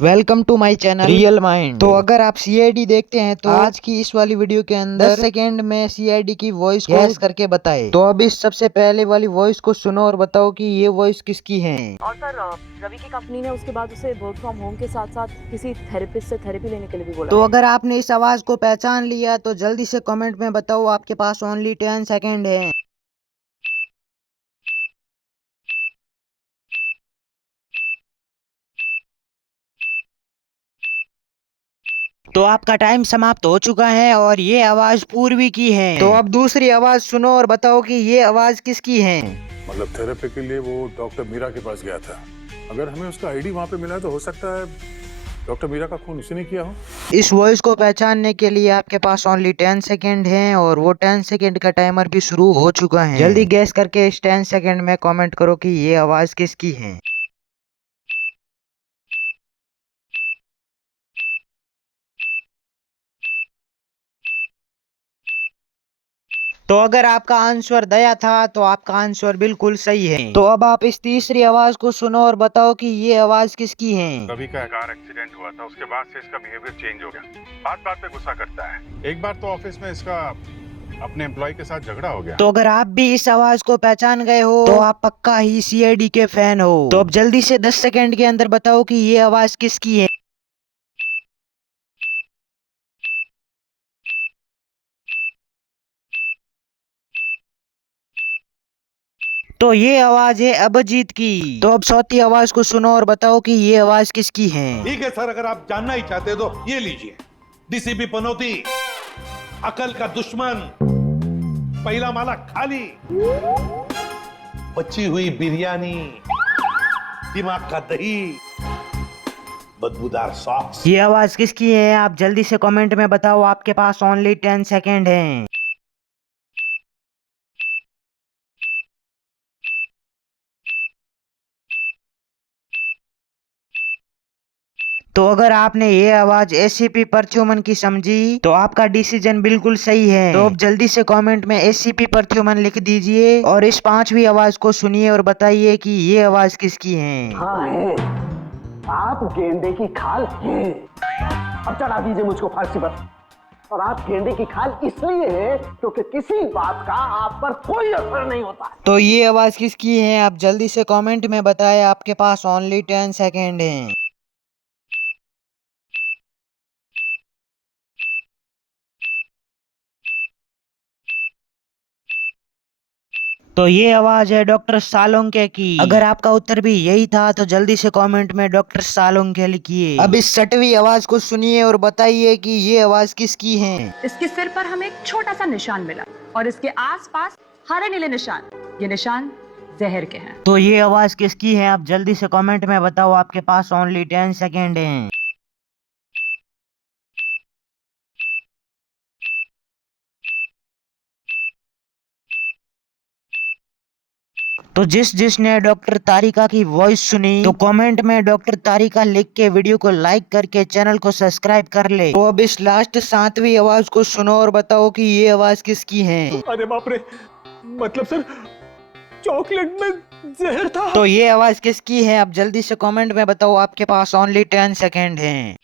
Welcome to my channel Real Mind. तो अगर आप सीआईडी देखते हैं तो आज की इस वाली वीडियो के अंदर 10 सेकेंड में सीआईडी की वॉइस को गैस करके बताए। तो अब इस सबसे पहले वाली वॉइस को सुनो और बताओ कि ये वॉइस किसकी है। और सर रवि की कंपनी ने उसके बाद उसे वर्क फ्रॉम होम के साथ साथ किसी थेरेपिस्ट से थेरेपी लेने के लिए भी बोला। तो अगर आपने इस आवाज को पहचान लिया तो जल्दी से कमेंट में बताओ, आपके पास ओनली 10 सेकेंड है। तो आपका टाइम समाप्त हो चुका है और ये आवाज पूर्वी की है। तो अब दूसरी आवाज सुनो और बताओ कि ये आवाज किसकी है। मतलब थेरेपी के लिए वो डॉक्टर मीरा के पास गया था। अगर हमें उसका आईडी वहाँ पे मिला तो हो सकता है डॉक्टर मीरा का खून उसी ने किया हो। इस वॉइस को पहचानने के लिए आपके पास ओनली 10 सेकेंड हैं और वो 10 सेकेंड का टाइमर भी शुरू हो चुका है। जल्दी गैस करके इस 10 सेकेंड में कमेंट करो कि ये आवाज किसकी है। तो अगर आपका आंसर दया था तो आपका आंसर बिल्कुल सही है। तो अब आप इस तीसरी आवाज को सुनो और बताओ कि ये आवाज किसकी है। रवि का कार एक्सीडेंट हुआ था, उसके बाद से इसका बिहेवियर चेंज हो गया। बात बात पे गुस्सा करता है। एक बार तो ऑफिस में इसका अपने एम्प्लॉय के साथ झगड़ा हो गया। तो अगर आप भी इस आवाज को पहचान गए हो तो आप पक्का ही सीआईडी के फैन हो। तो अब जल्दी से 10 सेकेंड के अंदर बताओ कि ये आवाज किसकी है। तो ये आवाज है अभिजीत की। तो अब चौथी आवाज को सुनो और बताओ कि ये आवाज किसकी है। ठीक है सर, अगर आप जानना ही चाहते हो तो ये लीजिए। डीसीपी पनौती, अकल का दुश्मन, पहला माला खाली, बची हुई बिरयानी, दिमाग का दही, बदबूदार सॉक्स। ये आवाज किसकी है आप जल्दी से कमेंट में बताओ, आपके पास ओनली 10 सेकेंड है। तो अगर आपने ये आवाज एससीपी परचूमन की समझी तो आपका डिसीजन बिल्कुल सही है। तो अब जल्दी से कमेंट में एससीपी परचूमन लिख दीजिए और इस पांचवी आवाज को सुनिए और बताइए कि ये आवाज किसकी है। हाँ है, आप गेंडे की खाल हैं। अब चढ़ा दीजिए मुझको फांसी पर। और आप गेंडे की खाल इसलिए है क्योंकि किसी बात का आप पर कोई असर नहीं होता। तो ये आवाज किसकी है आप जल्दी से कमेंट में बताएं, आपके पास ओनली 10 सेकेंड है। तो ये आवाज है डॉक्टर सालोंके की। अगर आपका उत्तर भी यही था तो जल्दी से कमेंट में डॉक्टर सालोंके लिखिए। अब इस छठवीं आवाज को सुनिए और बताइए कि ये आवाज किसकी है। इसके सिर पर हमें एक छोटा सा निशान मिला और इसके आसपास हरे नीले निशान। ये निशान जहर के हैं। तो ये आवाज किसकी है आप जल्दी से कमेंट में बताओ, आपके पास ओनली 10 सेकेंड है। तो जिसने डॉक्टर तारिका की वॉइस सुनी तो कमेंट में डॉक्टर तारिका लिख के वीडियो को लाइक करके चैनल को सब्सक्राइब कर ले। तो अब इस लास्ट सातवीं आवाज को सुनो और बताओ कि ये आवाज किसकी है। अरे बाप रे, मतलब सर चॉकलेट में जहर था। तो ये आवाज किसकी है आप जल्दी से कमेंट में बताओ, आपके पास ओनली 10 सेकेंड है।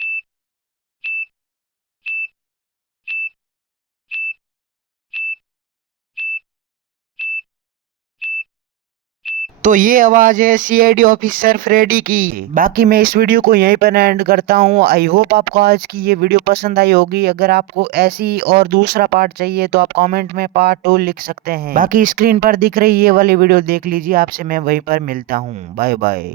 तो ये आवाज है सीआईडी ऑफिसर फ्रेडी की। बाकी मैं इस वीडियो को यहीं पर एंड करता हूँ। आई होप आपको आज की ये वीडियो पसंद आई होगी। अगर आपको ऐसी और दूसरा पार्ट चाहिए तो आप कमेंट में पार्ट 2 लिख सकते हैं। बाकी स्क्रीन पर दिख रही ये वाली वीडियो देख लीजिए। आपसे मैं वहीं पर मिलता हूँ। Bye bye.